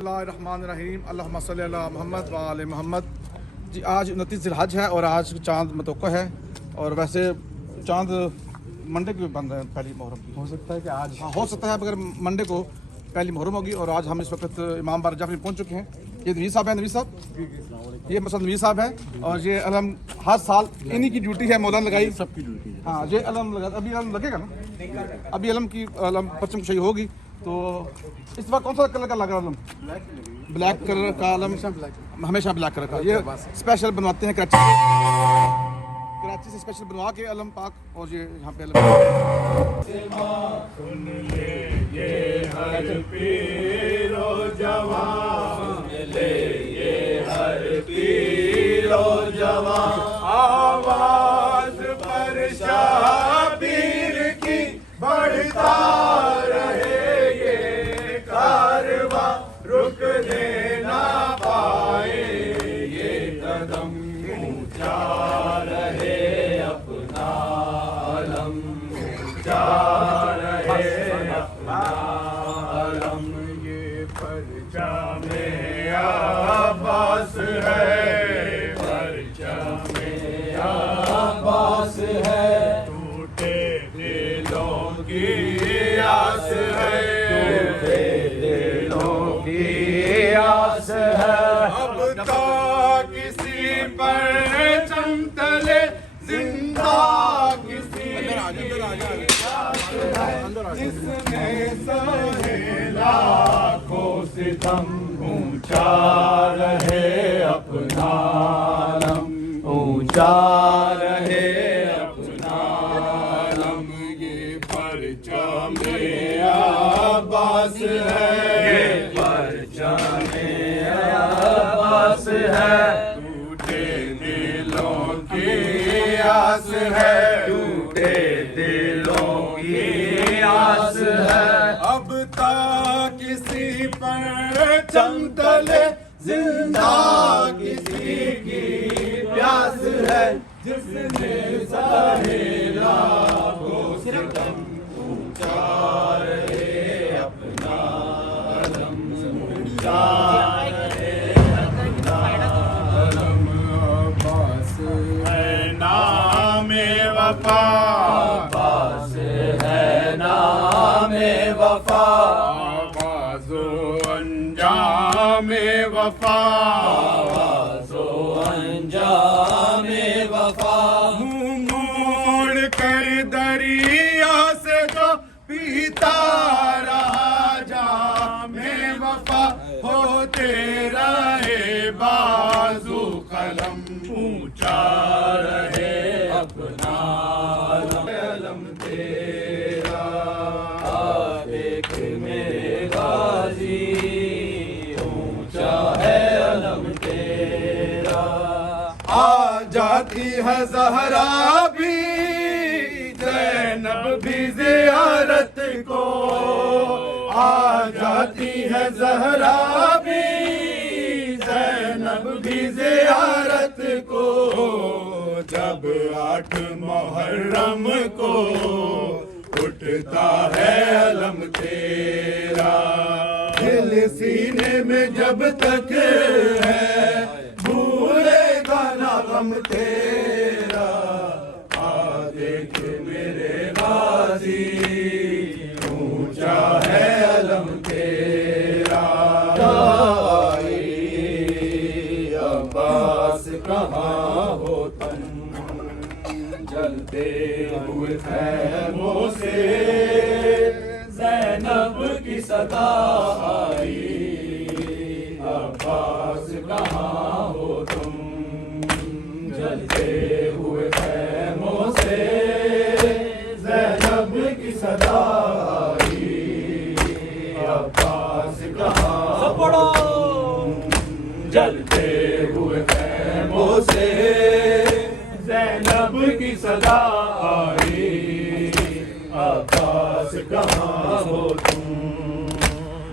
बिस्मिल्लाहिर्रहमानिर्रहीम अल्लाहुम्मा सल्ली अला मोहम्मद व आले मोहम्मद। जी आज 29 ज़िलहज है और आज चांद मतवक्को है और वैसे चांद मंडे की बंद है, पहली मुहर्रम की। हो सकता है कि आज हो सकता है मगर मंडे को पहली मुहर्रम होगी। और आज हम इस वक्त इमाम बार जाफरी पहुँच चुके हैं। ये नवीर साहब हैं, नवीर साहब ये मसद नवीर साहब है और ये अलम हर साल इन्हीं की ड्यूटी है, मौलाना लगाई सबकी ड्यूटी है। हाँ ये अलम लगा, अभी अलम लगेगा ना, अभी अलम की अलम परचम कुशाई होगी। तो इस बार कौन सा कलर का लगा अलम? ब्लैक कलर का अलम, हमेशा ब्लैक कलर का। ये स्पेशल बनवाते हैं कराची से स्पेशल बनवा के अलम पाक। और ये यहाँ पे आवाज पर शाबीर की बढ़ता रहे, ये कारवा रुक देना पाए, ये कदम ऊंचा रहे, अपना अलम ऊंचा रहे, अपना अलम। ये परचा में आबास है, परचा में आबास है, टूटे दिलों की आस है, टूटे दिलों की आस है। अब तो किसी पर चमतले जिंदा किसी जिसने सहे लाखों सितम, ऊंचा रहे अपना अलम, ऊंचा रहे अपना अलम। ये परचा में आबास है, ये परचा में आबास है, टूटे दिलों की आस है, टूटे दिलों की आस है। अब तक किसी पर चमतले जिंदा किसी की प्यास है, जिसने साहिला को सितम, ऊंचा रहे अपना अलम, ऊंचा रहे अपना अलम। अब्बास है नामे वफा, अब्बास है नामे वफा, आवाज़ो अंजामे वफा, आवाज़ो अंजामे वफा। मुँह मोड़ कर दरिया से जो पीता रहा जामे वफा, होते रहे बाजू कलम, ऊंचा रहे अपना अलम तेरा। देख मेरे गाजी, ऊंचा है अलम तेरा। आ जाती है ज़हरा भी, ज़ैनब भी ज़ियारत को, आ जाती है ज़हरा भी, ज़ैनब भी ज़ियारत को। जब 8 मुहर्रम को उठता है अलम तेरा, दिल सीने में जब तक है, भूलेगा ना गम तेरा। आ देख मेरे गाजी, ऊंचा है अलम तेरा। अब्बास कहाँ हो तुम, जलते हुए खैमों से ज़ैनब की सदा आई। अब्बास कहाँ हो तुम, जलते हुए खैमों से ज़ैनब की सदा आई। अब्बास कहाँ हो तुम, जलते हुए खैमों से ज़ैनब की सदा आई। अब्बास कहाँ हो तुम,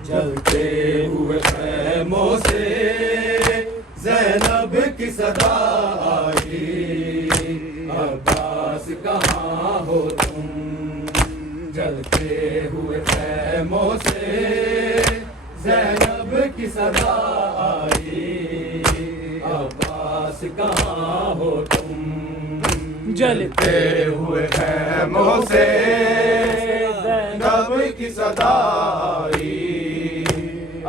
जलते हुए खैमों से ज़ैनब की सदा आई। अब्बास कहाँ हो तुम, जलते हुए खैमों से ज़ैनब की की सदा आई, अब्बास कहाँ हो तुम, जलते हुए खैमों से ज़ैनब की सदा आई,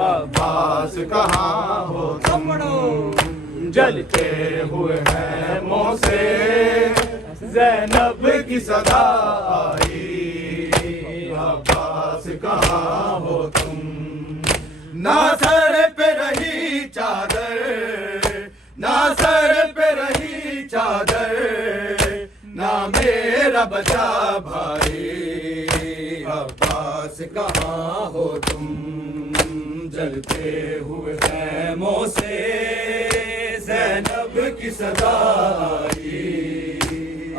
अब्बास कहाँ हो तुम, जलते हुए खैमों से ज़ैनब की सदा आई, अब्बास कहाँ हो तुम। ना सर पे रही चादर, ना सर पे रही चादर, ना मेरा बचा भाई, अब्बास कहाँ हो तुम, जलते हुए खैमों से ज़ैनब की सदा आई,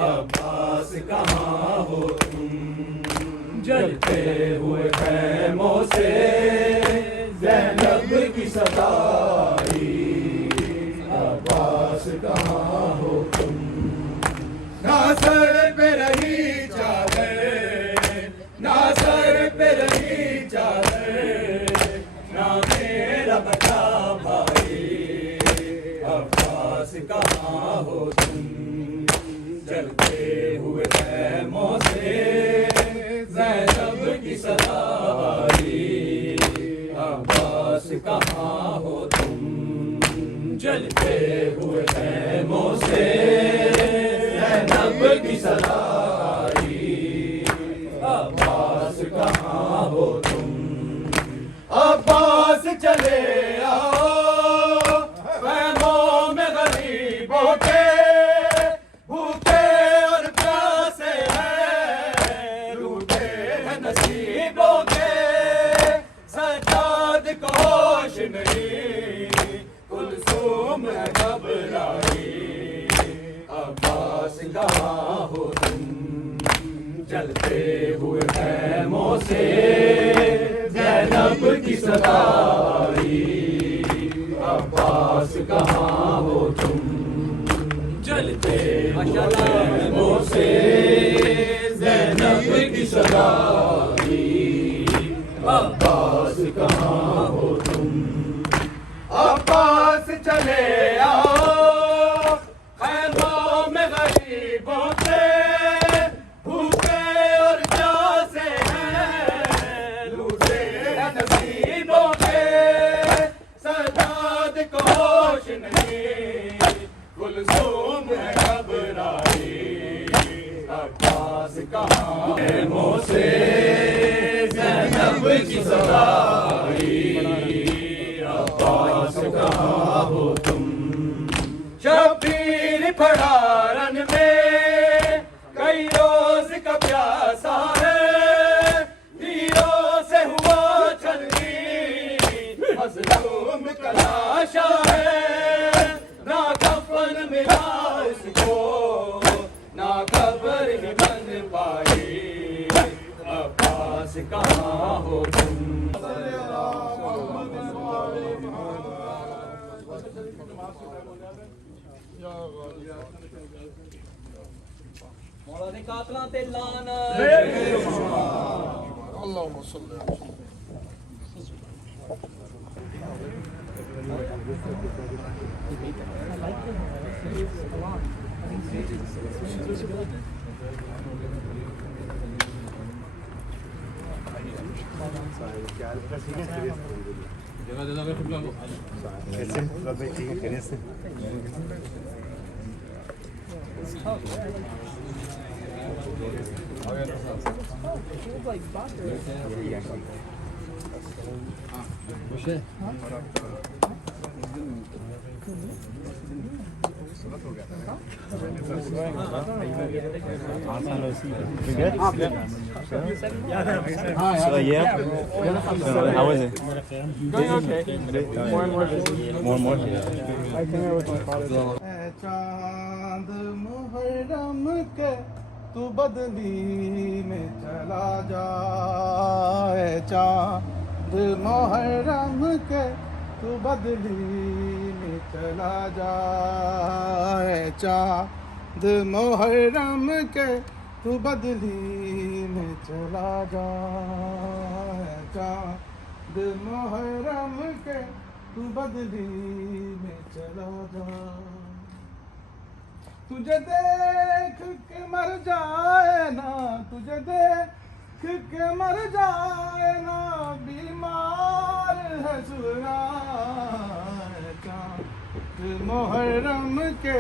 अब्बास कहाँ हो तुम, जलते हुए खैमों से ज़ैनब की सदा आई, अब्बास कहाँ हो तुम। ना सर पे रही चादर, ना सर पे रही चादर, ना मेरा बचा भाई, अब्बास कहाँ हो तुम, जलते हुए खैमों से ज़ैनब की सदा आई, अब्बास कहाँ हो तुम, जलते हुए खैमों से ज़ैनब की सदा आई, अब्बास कहाँ हो तुम। अब्बास चले आओ खैमों में गरीबों के, भूखे और प्यासे हैं, लूटे हैं नसीबों के, सज्जाद को होश नहीं, कुलसूम है घबराई, अब्बास कहाँ हो तुम, जलते हुए खैमों से ज़ैनब की सदा आई, अब्बास कहाँ हो तुम, जलते हुए खैमों से ज़ैनब की सदा आई, अब्बास कहाँ हो तुम। अब्बास चले आओ खैमों में गरीबों से, भूखे और प्यासे हैं, लूटे हैं नसीबों के, सज्जाद को होश नहीं, कुलसूम है घबराई, अब्बास कहाँ खैमों से ज़ैनब की सदा आई, अब्बास कहाँ हो तुम। शब्बीर पड़ा रन में कई रोज का प्यासा है, तीरों से हुआ छलनी, मज़लूम का लाशा है, ना कफन मिला उसको, ना कब्र ही बन पाई, अब्बास कहाँ हो तुम। मौलाना कातला ते लाना अल्लाहुम्मा सल्ली अलैहि So yeah, how was it? More and more. I came here with my father. चांद मुहर्रम के तू बदली में चला जाए, चांद मुहर्रम के तू बदली में चला जाए, चांद मुहर्रम के तू बदली में चला जाए, चांद मुहर्रम के तू बदली में चला जा। तुझे देख के मर जाए ना, तुझे देख के मर जाए ना, बीमार है सुराचा। मुहर्रम के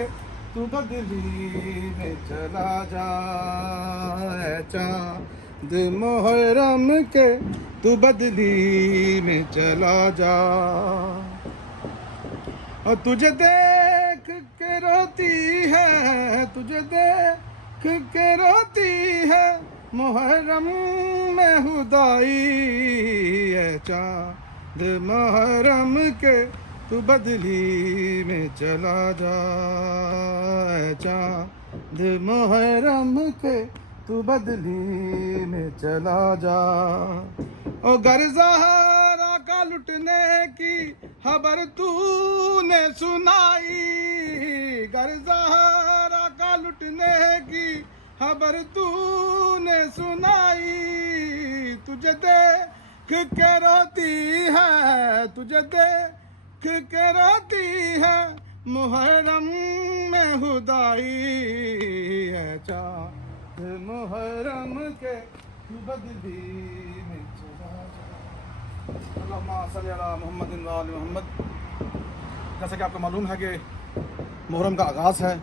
तू बदली में चला जा, चाँद मुहर्रम के तू बदली में चला जा। और तुझे देख के रोती है, तुझे देख के रोती है, मुहर्रम में हुदाई है। चाँद मुहर्रम के तू बदली में चला जा, चाँद मुहर्रम के तू बदली में चला जा। ओ गर ज़हरा का लुटने की खबर तूने सुनाई, गर ज़हरा का लुटने की खबर तूने सुनाई। तुझे देख के रोती है, तुझे देख के रोती है, मुहर्रम में हुदाई है। चाँद मुहर्रम के तू बदली में चला जा। अल्लाहुम्मा सल्ली अला मुहम्मदिन व आलि मुहम्मद। जैसा कि आपको मालूम है कि मुहर्रम का आगाज़ है,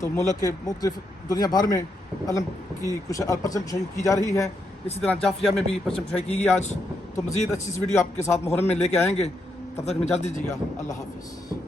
तो मुल्क के मुख्तलिफ दुनिया भर में अलम की कुछ परचम कुशाई की जा रही है। इसी तरह जाफिया में भी परचम कुशाई की गई आज। तो मज़ीद अच्छी सी वीडियो आपके साथ मुहर्रम में लेके आएंगे। तब तक में इजाज़त दीजिएगा। अल्लाह हाफ़िज़।